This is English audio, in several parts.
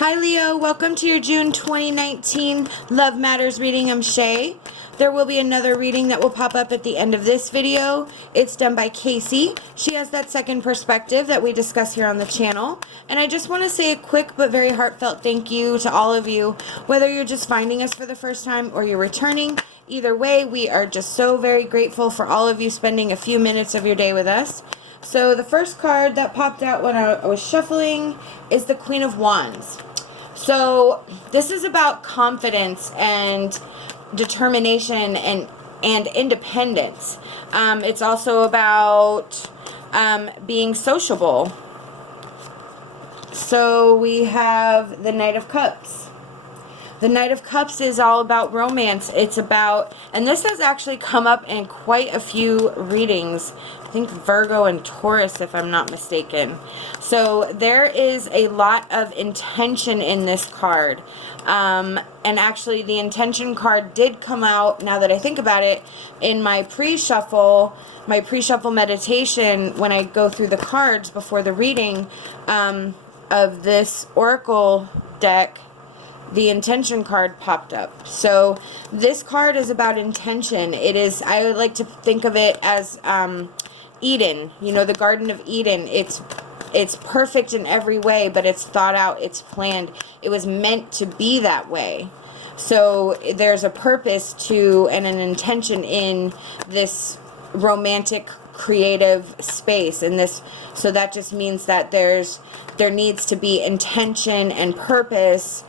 Hi Leo, welcome to your June 2019 Love Matters reading. I'm Shae. There will be another reading that will pop up at the end of this video. It's done by Kacee. She has that second perspective that we discuss here on the channel. And I just want to say a quick but very heartfelt thank you to all of you, whether you're just finding us for the first time or you're returning. Either way, we are just so very grateful for all of you spending a few minutes of your day with us. So the first card that popped out when I was shuffling is the Queen of Wands. So this is about confidence and determination and independence. It's also about being sociable. So we have the Knight of Cups. The Knight of Cups is all about romance. It's about, and this has actually come up in quite a few readings. I think Virgo and Taurus, if I'm not mistaken. So there is a lot of intention in this card. And actually the intention card did come out, now that I think about it, in my pre-shuffle meditation when I go through the cards before the reading of this Oracle deck. The intention card popped up. So this card is about intention. It is, I would like to think of it as Eden, you know, the Garden of Eden. It's perfect in every way, but it's thought out, it's planned. It was meant to be that way. So there's a purpose to and an intention in this romantic creative space, and this, so that just means that there needs to be intention and purpose,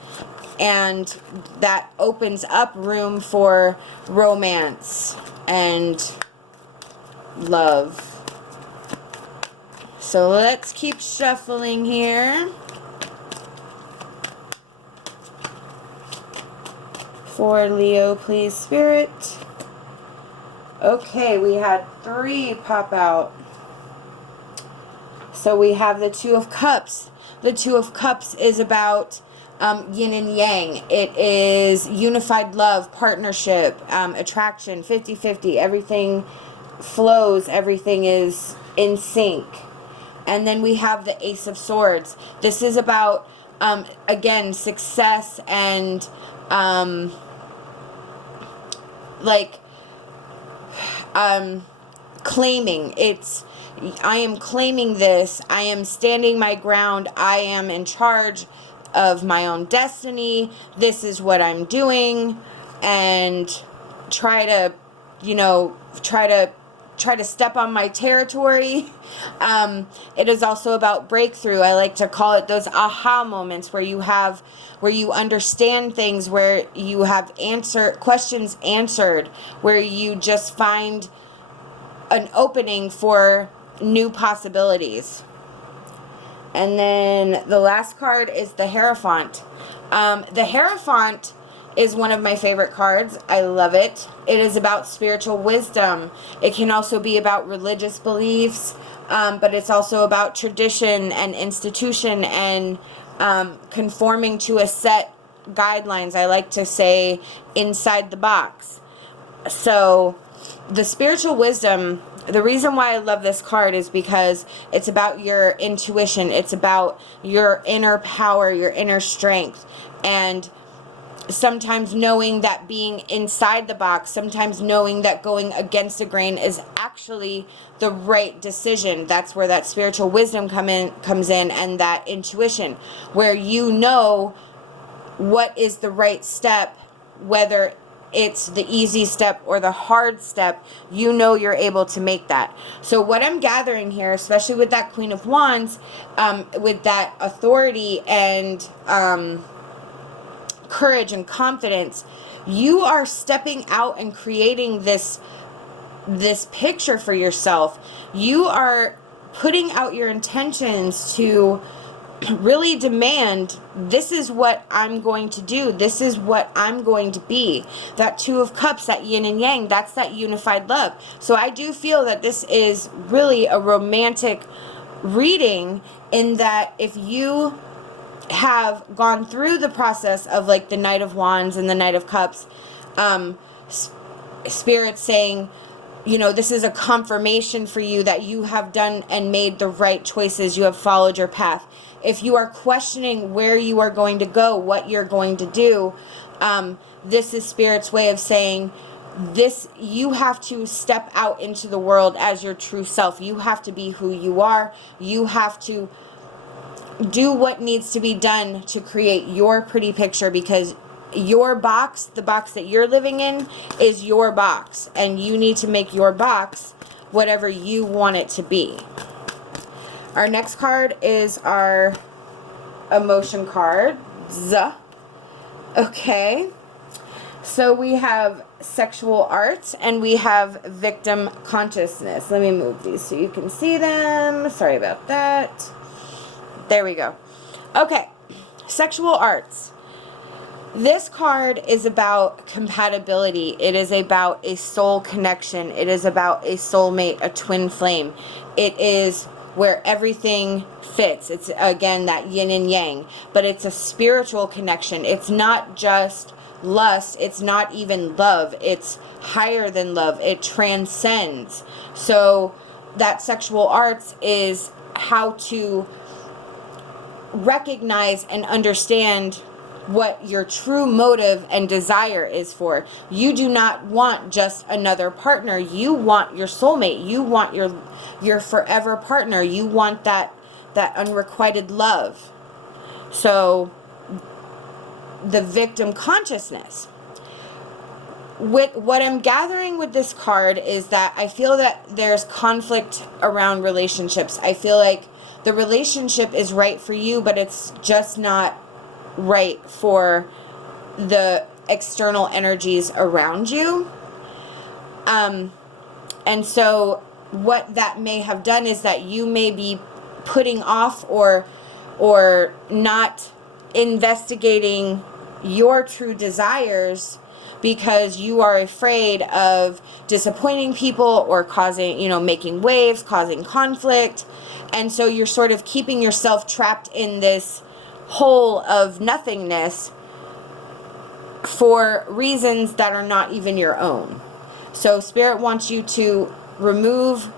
and that opens up room for romance and love. So let's keep shuffling here. For Leo, please, Spirit. Okay, we had 3 pop out. So we have the Two of Cups. The Two of Cups is about yin and yang. It is unified love, partnership, attraction, 50-50. Everything flows. Everything is in sync. And then we have the Ace of Swords. This is about, again, success and, claiming. I am claiming this. I am standing my ground. I am in charge of my own destiny. This is what I'm doing, and try to step on my territory. It is also about breakthrough. I like to call it those aha moments where you understand things, where you have questions answered, where you just find an opening for new possibilities. And then the last card is the Hierophant. The Hierophant is one of my favorite cards. I love it. It is about spiritual wisdom. It can also be about religious beliefs, but it's also about tradition and institution and conforming to a set guidelines. I like to say inside the box. So the spiritual wisdom, the reason why I love this card is because it's about your intuition. It's about your inner power, your inner strength. And sometimes knowing that being inside the box, sometimes knowing that going against the grain is actually the right decision. That's where that spiritual wisdom comes in, and that intuition, where you know what is the right step, whether it's the easy step or the hard step. You know you're able to make that. So what I'm gathering here, especially with that Queen of Wands, with that authority and courage and confidence, you are stepping out and creating this picture for yourself. You are putting out your intentions to really demand, this is what I'm going to do. This is what I'm going to be. That Two of Cups, that yin and yang, that's that unified love. So I do feel that this is really a romantic reading, in that if you have gone through the process of like the Knight of Wands and the Knight of Cups, Spirit saying, you know, this is a confirmation for you that you have done and made the right choices. You have followed your path. if you are questioning where you are going to go, what you're going to do, this is Spirit's way of saying, this, you have to step out into the world as your true self. You have to be who you are. You have to do what needs to be done to create your pretty picture, because your box, the box that you're living in, is your box, and you need to make your box whatever you want it to be. Our next card is our emotion card. Okay, so we have sexual arts and we have victim consciousness. Let me move these so you can see them. Sorry about that. There we go. Okay, sexual arts. This card is about compatibility. It is about a soul connection. It is about a soulmate, a twin flame. It is where everything fits. It's, again, that yin and yang, but it's a spiritual connection. It's not just lust. It's not even love. It's higher than love. It transcends. So that sexual arts is how to recognize and understand what your true motive and desire is for. You do not want just another partner. You want your soulmate. You want your forever partner. You want that unrequited love. So the victim consciousness. With what I'm gathering with this card is that I feel that there's conflict around relationships. I feel like the relationship is right for you, but it's just not right for the external energies around you. And so what that may have done is that you may be putting off or not investigating your true desires because you are afraid of disappointing people or causing, making waves, causing conflict. And so you're sort of keeping yourself trapped in this hole of nothingness for reasons that are not even your own. So Spirit wants you to remove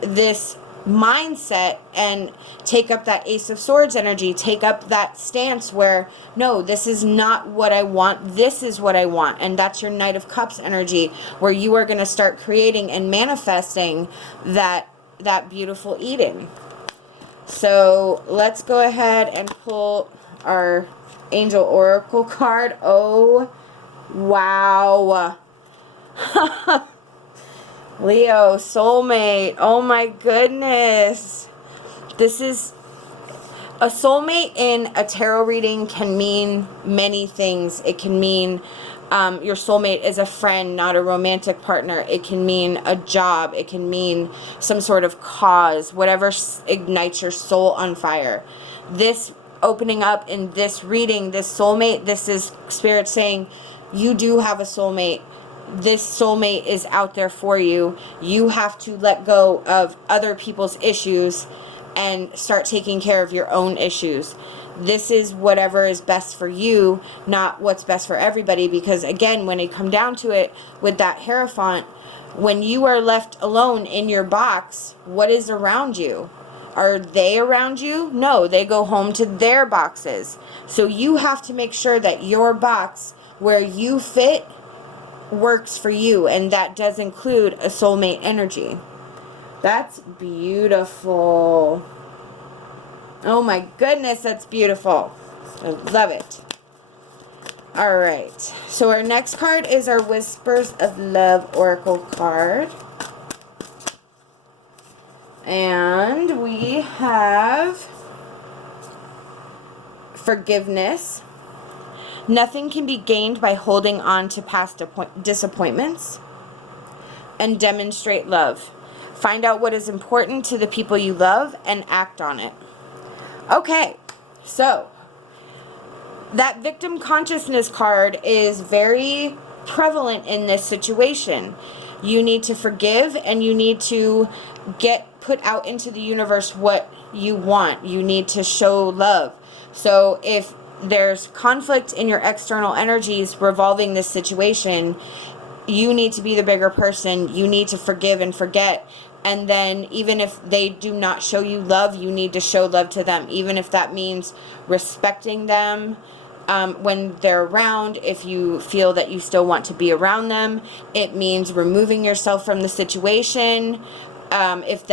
this mindset and take up that Ace of Swords energy, take up that stance where, no, this is not what I want, this is what I want. And that's your Knight of Cups energy, where you are going to start creating and manifesting that beautiful Eden. So let's go ahead and pull our Angel Oracle card. Oh, wow. Leo, soulmate. Oh my goodness. This is a soulmate in a tarot reading can mean many things. It can mean your soulmate is a friend, not a romantic partner. It can mean a job. It can mean some sort of cause, whatever ignites your soul on fire. This opening up in this reading, this soulmate, this is Spirit saying you do have a soulmate. This soulmate is out there for you. You have to let go of other people's issues and start taking care of your own issues. This is whatever is best for you, not what's best for everybody. Because again, when it come down to it, with that Hierophant, when you are left alone in your box, what is around you? Are they around you? No, they go home to their boxes. So you have to make sure that your box, where you fit, works for you. And that does include a soulmate energy. That's beautiful. Oh my goodness, that's beautiful. I love it. All right. So our next card is our Whispers of Love Oracle card. And we have forgiveness. Nothing can be gained by holding on to past disappointments. And demonstrate love. Find out what is important to the people you love and act on it. Okay, so that victim consciousness card is very prevalent in this situation. You need to forgive and you need to put out into the universe what you want. You need to show love. So if there's conflict in your external energies revolving this situation, you need to be the bigger person. You need to forgive and forget And then even if they do not show you love, you need to show love to them. Even if that means respecting them when they're around. If you feel that you still want to be around them, it means removing yourself from the situation. If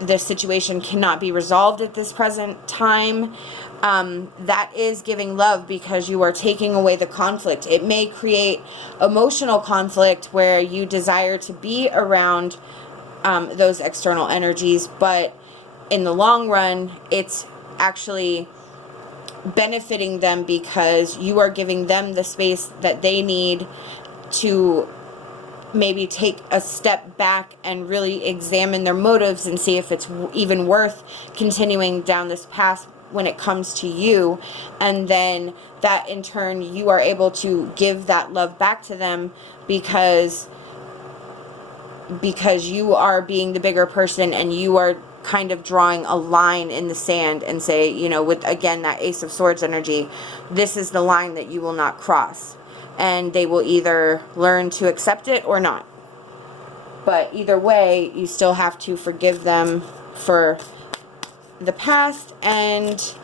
the situation cannot be resolved at this present time, that is giving love, because you are taking away the conflict. It may create emotional conflict where you desire to be around those external energies, but in the long run, it's actually benefiting them, because you are giving them the space that they need to maybe take a step back and really examine their motives and see if it's even worth continuing down this path when it comes to you. And then that in turn, you are able to give that love back to them, because you are being the bigger person, and you are kind of drawing a line in the sand and say, you know, with again that Ace of Swords energy, this is the line that you will not cross. And they will either learn to accept it or not. But either way, you still have to forgive them for the past and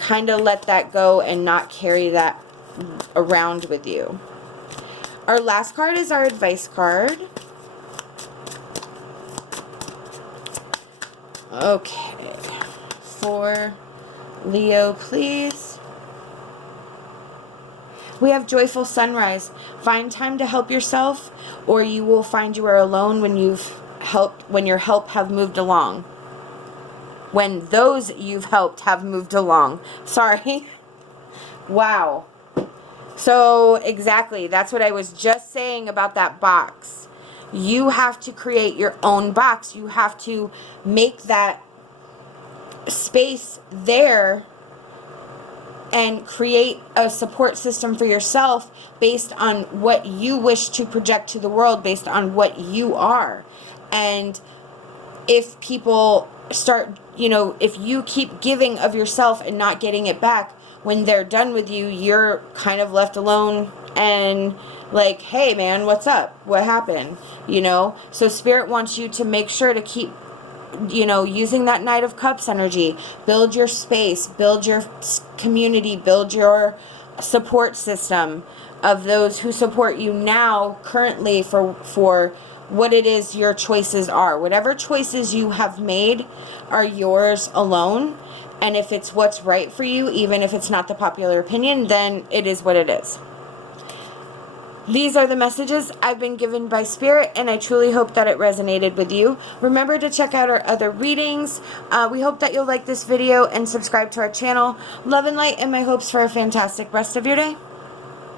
kind of let that go and not carry that around with you. Our last card is our advice card. Okay. For Leo, please. We have joyful sunrise. Find time to help yourself, or you will find you are alone when your help have moved along. When those you've helped have moved along. Sorry. Wow. So exactly, that's what I was just saying about that box. You have to create your own box. You have to make that space there and create a support system for yourself based on what you wish to project to the world, based on what you are. And if people start, you know, if you keep giving of yourself and not getting it back, when they're done with you, you're kind of left alone and like, hey man, what's up? What happened? You know? So Spirit wants you to make sure to keep, you know, using that Knight of Cups energy. Build your space, build your community, build your support system of those who support you now, currently, for what it is your choices are. Whatever choices you have made are yours alone. And if it's what's right for you, even if it's not the popular opinion, then it is what it is. These are the messages I've been given by Spirit, and I truly hope that it resonated with you. Remember to check out our other readings. We hope that you'll like this video and subscribe to our channel. Love and light, and my hopes for a fantastic rest of your day.